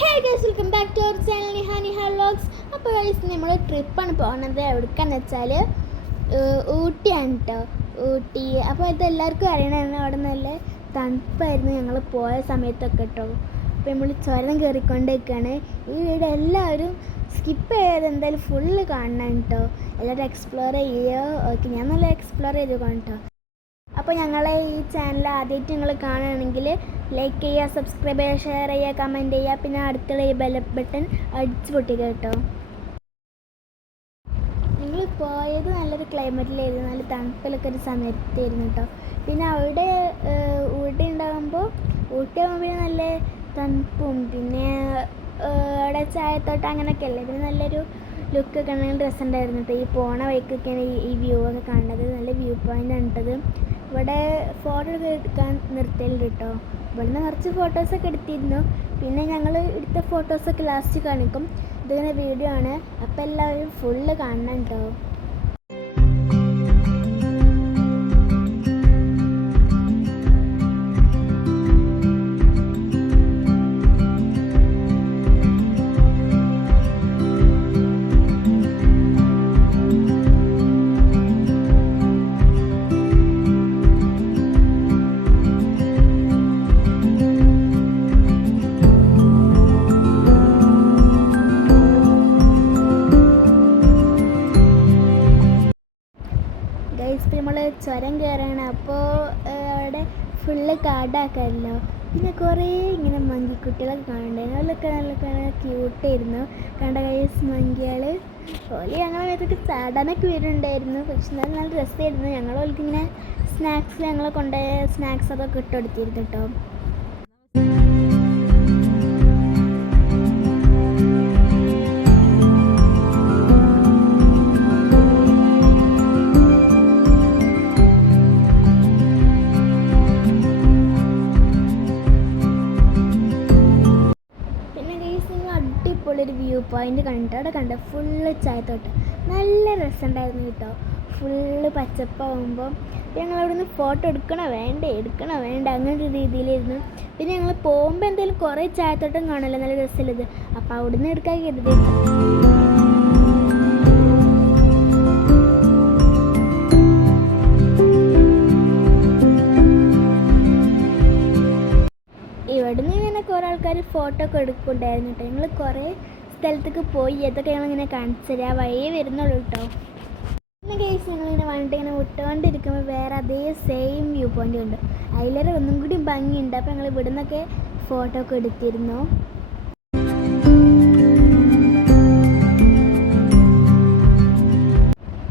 Hey guys, welcome back to our channel Niha vlogs. അപ്പോൾ guys, നമ്മൾ ട്രിപ്പാണ് പോകുന്നത്. എവിടേക്കാന്ന് വെച്ചാൽ ഊട്ടിയാണ് കേട്ടോ. ഊട്ടി. അപ്പോൾ ഇത് എല്ലാവർക്കും അറിയണമായിരുന്നു. അവിടെ നല്ല തണുപ്പായിരുന്നു ഞങ്ങൾ പോയ സമയത്തൊക്കെ കേട്ടോ. അപ്പോൾ നമ്മൾ ചുരം കയറിക്കൊണ്ടിരിക്കുകയാണ്. ഈ വീഡിയോ എല്ലാവരും സ്കിപ്പ് ചെയ്യാതെ എന്തായാലും ഫുള്ള് കാണണം കേട്ടോ. എല്ലാവരും എക്സ്പ്ലോർ ചെയ്യുക. ഓക്കെ, ഞാൻ നല്ല എക്സ്പ്ലോർ ചെയ്ത് കേട്ടോ. അപ്പോൾ ഞങ്ങളെ ഈ ചാനൽ ആദ്യമായിട്ട് നിങ്ങൾ കാണുകയാണെങ്കിൽ ലൈക്ക് ചെയ്യുക, സബ്സ്ക്രൈബ് ചെയ്യുക, ഷെയർ ചെയ്യുക, കമൻറ്റ് ചെയ്യുക. പിന്നെ അടുത്തുള്ള ഈ ബെൽ ബട്ടൺ അടിച്ച് പൊട്ടിക്കുക കേട്ടോ. ഞങ്ങൾ പോയത് നല്ലൊരു ക്ലൈമറ്റിലായിരുന്നു, നല്ല തണുപ്പിലൊക്കെ ഒരു സമയത്തായിരുന്നു കേട്ടോ. പിന്നെ അവിടെ ഊട്ടി ആകുമ്പോൾ നല്ല തണുപ്പും പിന്നെ അവിടെ ചായത്തോട്ടം അങ്ങനെയൊക്കെ അല്ലേ. പിന്നെ നല്ലൊരു ലുക്കൊക്കെ ആണെങ്കിൽ രസമുണ്ടായിരുന്നു കേട്ടോ. ഈ പോണ വഴിക്കൊക്കെയാണ് ഈ വ്യൂ ഒക്കെ കാണുന്നത്. നല്ല വ്യൂ പോയിൻ്റ് ആണിട്ടത്. ഇവിടെ ഫോട്ടോ എടുക്കാൻ നിർത്തിയിട്ടുണ്ട് കേട്ടോ. ഇവിടുന്ന് കുറച്ച് ഫോട്ടോസൊക്കെ എടുത്തിരുന്നു. പിന്നെ ഞങ്ങൾ എടുത്ത ഫോട്ടോസൊക്കെ ലാസ്റ്റ് കാണിക്കും. ഇതിങ്ങനെ വീഡിയോ ആണ്, അപ്പോൾ എല്ലാവരും ഫുള്ള് കാണണം കേട്ടോ. നമ്മൾ ചുരം കയറാണ്. അപ്പോൾ അവിടെ ഫുള്ള് കാടാക്കാമല്ലോ. പിന്നെ കുറേ ഇങ്ങനെ മങ്കിക്കുട്ടികളൊക്കെ കാണണ്ടായിരുന്നു. അതിലൊക്കെ നല്ല ക്യൂട്ടായിരുന്നു. കണ്ട കൈസ് മങ്കികൾ ഓല് ഞങ്ങളെ മേത്തൊക്കെ ചാടാനൊക്കെ വരുന്നുണ്ടായിരുന്നു. പക്ഷെ നല്ല രസമായിരുന്നു. ഞങ്ങളോൾക്ക് ഇങ്ങനെ സ്നാക്സ് ഞങ്ങളെ കൊണ്ടുപോയ സ്നാക്സ് അതൊക്കെ ഇട്ടുകൊടുത്തിരുന്നു കേട്ടോ. അടിപൊളിയൊരു വ്യൂ പോയിൻ്റ് കണ്ടിട്ട് അവിടെ കണ്ട ഫുള്ള് ചായത്തോട്ടം നല്ല രസമുണ്ടായിരുന്നു കേട്ടോ. ഫുള്ള് പച്ചപ്പാകുമ്പോൾ ഞങ്ങളവിടെ നിന്ന് ഫോട്ടോ എടുക്കണോ വേണ്ട അങ്ങനത്തെ രീതിയിലായിരുന്നു. പിന്നെ ഞങ്ങൾ പോകുമ്പോൾ എന്തായാലും കുറേ ചായത്തോട്ടം കാണല്ലോ, നല്ല രസമുള്ളത്. അപ്പോൾ അവിടുന്ന് എടുക്കാൻ കരുതി. ഇവിടുന്ന് ഇങ്ങനെ കുറേ ആൾക്കാർ ഫോട്ടോ ഒക്കെ എടുക്കുന്നുണ്ടായിരുന്നു കേട്ടോ. ഞങ്ങൾ കുറേ സ്ഥലത്തേക്ക് പോയി. അതൊക്കെ ഞങ്ങളിങ്ങനെ കാണിച്ചു തരാം. വഴിയേ വരുന്നുള്ളൂ കേട്ടോ. പിന്നെ കേസ് ഞങ്ങളിങ്ങനെ വന്നിട്ട് ഇങ്ങനെ വിട്ടുകൊണ്ടിരിക്കുമ്പോൾ വേറെ അതേ സെയിം വ്യൂ പോയിൻ്റ് ഉണ്ട്. അതിലേറെ ഒന്നും കൂടി ഭംഗിയുണ്ട്. അപ്പോൾ ഞങ്ങൾ ഇവിടെ നിന്നൊക്കെ ഫോട്ടോ ഒക്കെ എടുത്തിരുന്നു.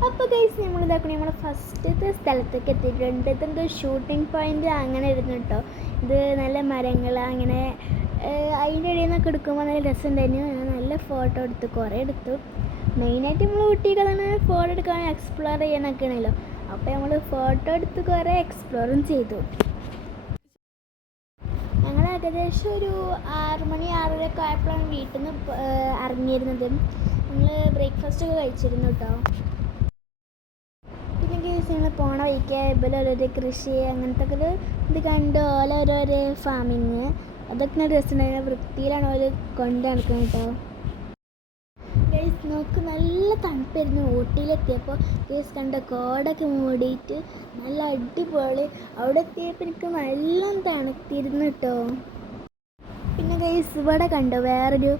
അപ്പോൾ കേസ് നമ്മൾ ഫസ്റ്റത്തെ സ്ഥലത്തേക്ക് എത്തിയിട്ടുണ്ട്. ഇതെന്തോ ഷൂട്ടിംഗ് പോയിൻ്റ് അങ്ങനെ ഇരുന്നു കേട്ടോ. ഇത് നല്ല മരങ്ങൾ അങ്ങനെ അതിൻ്റെ ഇടയിൽ നിന്നൊക്കെ എടുക്കുമ്പോൾ നല്ല രസമുണ്ടായിരുന്നു. ഞാൻ നല്ല ഫോട്ടോ എടുത്തു, കുറേ എടുത്തു. മെയിനായിട്ട് നമ്മൾ ഊട്ടിയൊക്കെ തന്നെ ഫോട്ടോ എടുക്കാൻ എക്സ്പ്ലോർ ചെയ്യാനൊക്കെ ആണല്ലോ. അപ്പോൾ നമ്മൾ ഫോട്ടോ എടുത്ത് കുറേ എക്സ്പ്ലോറും ചെയ്തു. ഞങ്ങൾ ഏകദേശം ഒരു 6 മണി 6:30 ആയപ്പോഴാണ് വീട്ടിൽ നിന്ന് ഇറങ്ങിയിരുന്നത്. ഞങ്ങൾ ബ്രേക്ക്ഫാസ്റ്റൊക്കെ കഴിച്ചിരുന്നു കേട്ടോ. പിന്നെ കേസ് ഞങ്ങൾ പോണ വഴിക്ക് ഓരോരോ കൃഷി അങ്ങനത്തെ ഒക്കെ ഇത് കണ്ട് ഓരോരോ ഫാമിങ് അതൊക്കെ രസമുണ്ടായിരുന്നു. വൃത്തിയിലാണ് ഓല് കൊണ്ട് നടക്കുന്നത് കേട്ടോ. ഗൈസ് നോക്ക്, നല്ല തണുപ്പായിരുന്നു. ഊട്ടിയിലെത്തിയപ്പോൾ ഗൈസ് കണ്ട കോടൊക്കെ മൂടിയിട്ട് നല്ല അടിപൊളി. അവിടെ എത്തിയപ്പോൾ എനിക്ക് നല്ല തണുത്തിരുന്നു കേട്ടോ. പിന്നെ ഗൈസ് ഇവിടെ കണ്ടോ വേറൊരു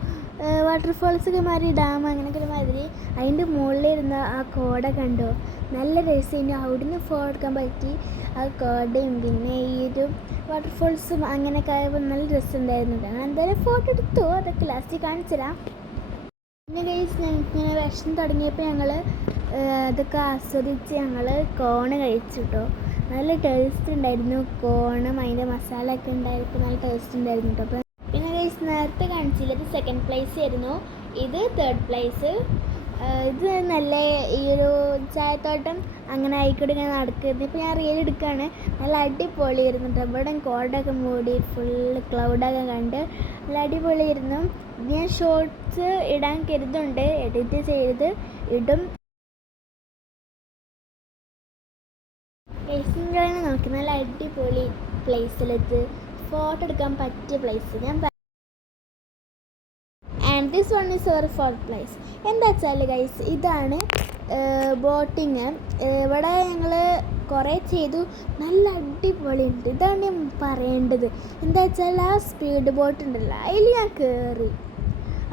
വാട്ടർഫോൾസൊക്കെ മാതിരി ഡാം അങ്ങനെയൊക്കെ ഒരു മാതിരി അതിൻ്റെ മുകളിലിരുന്ന ആ കോട കണ്ടോ, നല്ല രസമായിരുന്നു. അവിടുന്ന് ഫോട്ടോ എടുക്കാൻ പറ്റി. ആ കോടയും പിന്നെ ഈ ഒരു വാട്ടർഫോൾസും അങ്ങനെയൊക്കെ ആയപ്പോൾ നല്ല രസമുണ്ടായിരുന്നു. ഞങ്ങൾ എന്തായാലും ഫോട്ടോ എടുത്തു, അതൊക്കെ ലാസ്റ്റ് കാണിച്ചു തരാം. പിന്നെ ഗൈസ് ഞങ്ങൾക്കിങ്ങനെ വിഷം തുടങ്ങിയപ്പോൾ ഞങ്ങൾ അതൊക്കെ ആസ്വദിച്ച് ഞങ്ങൾ കോണ് കഴിച്ചു കേട്ടോ. നല്ല ടേസ്റ്റ് ഉണ്ടായിരുന്നു. കോണും അതിൻ്റെ മസാല ഒക്കെ ഉണ്ടായപ്പോൾ നല്ല ടേസ്റ്റ് ഉണ്ടായിരുന്നു കേട്ടോ. അപ്പോൾ പിന്നെ ഗൈസ് നേരത്തെ കാണിച്ചില്ല, ഇത് 2nd പ്ലേസ് ആയിരുന്നു, ഇത് 3rd പ്ലേസ്. ഇത് നല്ല ഈ ഒരു ചായത്തോട്ടം അങ്ങനെ ആയിക്കോട്ടെ ഇങ്ങനെ നടക്കുന്നത്. ഇപ്പോൾ ഞാൻ റീൽ എടുക്കുകയാണ്. നല്ല അടിപൊളിയായിരുന്നു കേട്ടോ. ഇവിടെ കോടൊക്കെ മൂടി ഫുള്ള് ക്ലൗഡൊക്കെ കണ്ട് നല്ല അടിപൊളിയായിരുന്നു. ഞാൻ ഷോർട്സ് ഇടാൻ കരുതുന്നുണ്ട്, എഡിറ്റ് ചെയ്ത് ഇടും. കേസിങ്ങനെ നോക്കി നല്ല അടിപൊളി പ്ലേസിലെത്തി ഫോട്ടോ എടുക്കാൻ പറ്റിയ പ്ലേസ്. ഞാൻ and this one is our fourth place. എന്താ വെച്ചാൽ ഗൈസ്, ഇതാണ് ബോട്ടിങ്. ഇവിടെ ഞങ്ങൾ കുറേ ചെയ്തു, നല്ല അടിപൊളിയുണ്ട്. ഇതാണ് ഞാൻ പറയേണ്ടത്. എന്താ വെച്ചാൽ ആ സ്പീഡ് ബോട്ട് ഉണ്ടല്ലോ, അതിൽ ഞാൻ കയറി.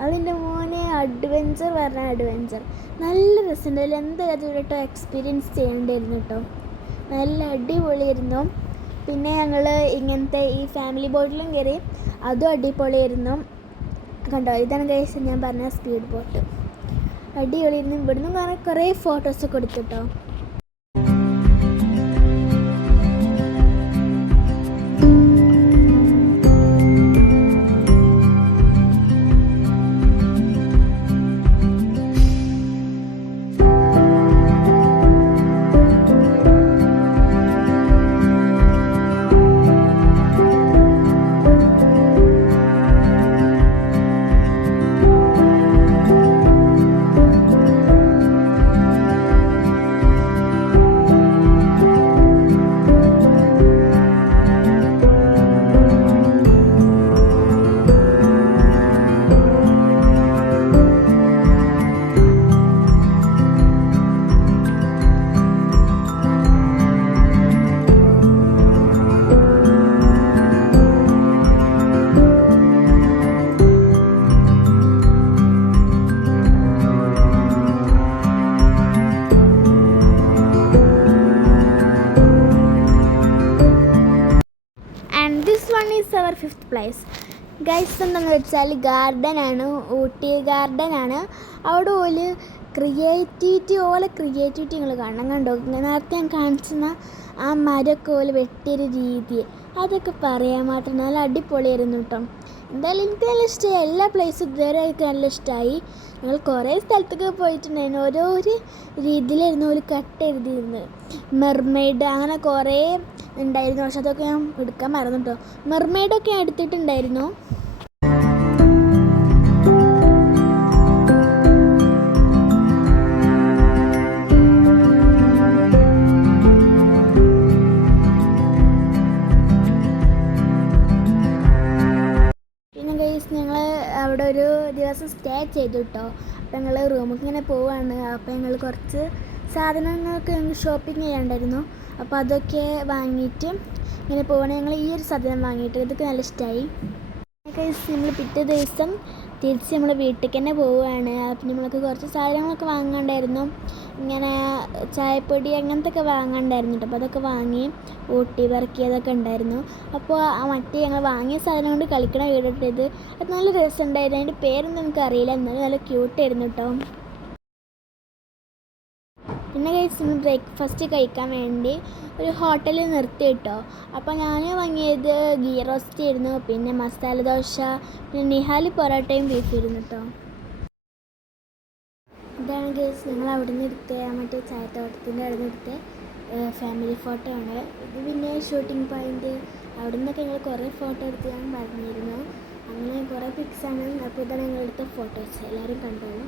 അതിൻ്റെ മോനെ അഡ്വെഞ്ചർ പറഞ്ഞാൽ അഡ്വെഞ്ചർ നല്ല രസമുണ്ടല്ലോ. എന്താ കേട്ടോ എക്സ്പീരിയൻസ് ചെയ്യേണ്ടിയിരുന്നു കേട്ടോ, നല്ല അടിപൊളിയായിരുന്നു. പിന്നെ ഞങ്ങൾ ഇങ്ങനത്തെ ഈ ഫാമിലി ബോട്ടിലും കയറി, അതും അടിപൊളിയായിരുന്നു. കണ്ടോ, ഇതാണ് ഗൈസ് ഞാൻ പറഞ്ഞ സ്പീഡ് ബോട്ട്, അടിപൊളിയായിരുന്നു. ഇവിടുന്ന് കുറേ ഫോട്ടോസൊക്കെ എടുത്തു കേട്ടോ. അവർ ഫിഫ്ത്ത് പ്ലേസ് ഗൈസ്. എന്താണെന്ന് വെച്ചാൽ ഗാർഡനാണ്, ഊട്ടി ഗാർഡനാണ്. അവിടെ ഓല് ക്രിയേറ്റിവിറ്റി നിങ്ങൾ കാണണം. കണ്ടോ, നേരത്തെ ഞാൻ കാണിച്ചെന്ന ആ മരമൊക്കെ ഓല് വെട്ടിയൊരു രീതി, അതൊക്കെ പറയാൻ മാത്രം നല്ല അടിപൊളിയായിരുന്നു കേട്ടോ. എന്തായാലും എനിക്ക് നല്ല ഇഷ്ടമായി, എല്ലാ പ്ലേസും ഇതുവരെ എനിക്ക് നല്ല ഇഷ്ടമായി. ഞങ്ങൾ കുറേ സ്ഥലത്തൊക്കെ പോയിട്ടുണ്ടായിരുന്നു, ഓരോരോ രീതിയിലായിരുന്നു ഒരു കട്ട് എഴുതിയിരുന്നത്. മെർമെയ്ഡ് അങ്ങനെ കുറേ ഉണ്ടായിരുന്നു, പക്ഷെ അതൊക്കെ ഞാൻ എടുക്കാൻ മറന്നു കേട്ടോ. മെർമെയ്ഡൊക്കെ ഞാൻ എടുത്തിട്ടുണ്ടായിരുന്നു. പിന്നെ ഗൈസ്, ഞങ്ങൾ അവിടെ ഒരു ദിവസം സ്റ്റേ ചെയ്തു കേട്ടോ. അപ്പോൾ ഞങ്ങൾ റൂമിൽ ഇങ്ങനെ പോവുകയാണ്. അപ്പോൾ ഞങ്ങൾ കുറച്ച് സാധനങ്ങൾക്ക് ഞങ്ങൾ ഷോപ്പിംഗ് ചെയ്യാണ്ടായിരുന്നു. അപ്പോൾ അതൊക്കെ വാങ്ങിയിട്ട് ഇങ്ങനെ പോകണേ. ഞങ്ങൾ ഈ ഒരു സാധനം വാങ്ങിയിട്ട് ഇതൊക്കെ നല്ല ഇഷ്ടമായി. നമ്മൾ പിറ്റേ ദിവസം തിരിച്ച് നമ്മൾ വീട്ടിലേക്ക് തന്നെ പോവുകയാണ്. അപ്പം നമ്മൾക്ക് കുറച്ച് സാധനങ്ങളൊക്കെ വാങ്ങാണ്ടായിരുന്നു, ഇങ്ങനെ ചായപ്പൊടി അങ്ങനത്തെ ഒക്കെ വാങ്ങാണ്ടായിരുന്നു കേട്ടോ. അപ്പോൾ അതൊക്കെ വാങ്ങി, ഊട്ടി വറക്കിയതൊക്കെ ഉണ്ടായിരുന്നു. അപ്പോൾ മറ്റേ ഞങ്ങൾ വാങ്ങിയ സാധനം കൊണ്ട് കളിക്കണ വീടിട്ടത് അത് നല്ല രസമുണ്ടായിരുന്നു. അതിൻ്റെ പേരൊന്നും എനിക്കറിയില്ല, എന്നാലും നല്ല ക്യൂട്ടായിരുന്നു കേട്ടോ. പിന്നെ കഴിച്ച് ബ്രേക്ക്ഫാസ്റ്റ് കഴിക്കാൻ വേണ്ടി ഒരു ഹോട്ടലിൽ നിർത്തി കേട്ടോ. അപ്പോൾ ഞാൻ വാങ്ങിയത് ഗീ റോസ്റ്റ് ആയിരുന്നു, പിന്നെ മസാല ദോശ, പിന്നെ നിഹാലി പൊറോട്ടയും ബീഫായിരുന്നു കേട്ടോ. ഇതാണ് ഗൈസ് ഞങ്ങൾ അവിടെ നിന്ന് എടുത്ത മറ്റേ ചായത്തോട്ടത്തിൻ്റെ അവിടെ നിന്ന് എടുത്ത ഫാമിലി ഫോട്ടോ ആണ്. ഇത് പിന്നെ ഷൂട്ടിംഗ് പോയിൻ്റ്, അവിടെ നിന്നൊക്കെ ഞങ്ങൾ കുറേ ഫോട്ടോ എടുത്ത് ഞാൻ പറഞ്ഞിരുന്നു. അങ്ങനെ കുറേ പിക്സാണ്. അപ്പോൾ ഇതാണ് ഞങ്ങളെടുത്ത ഫോട്ടോസ്, എല്ലാവരും കണ്ടോളൂ.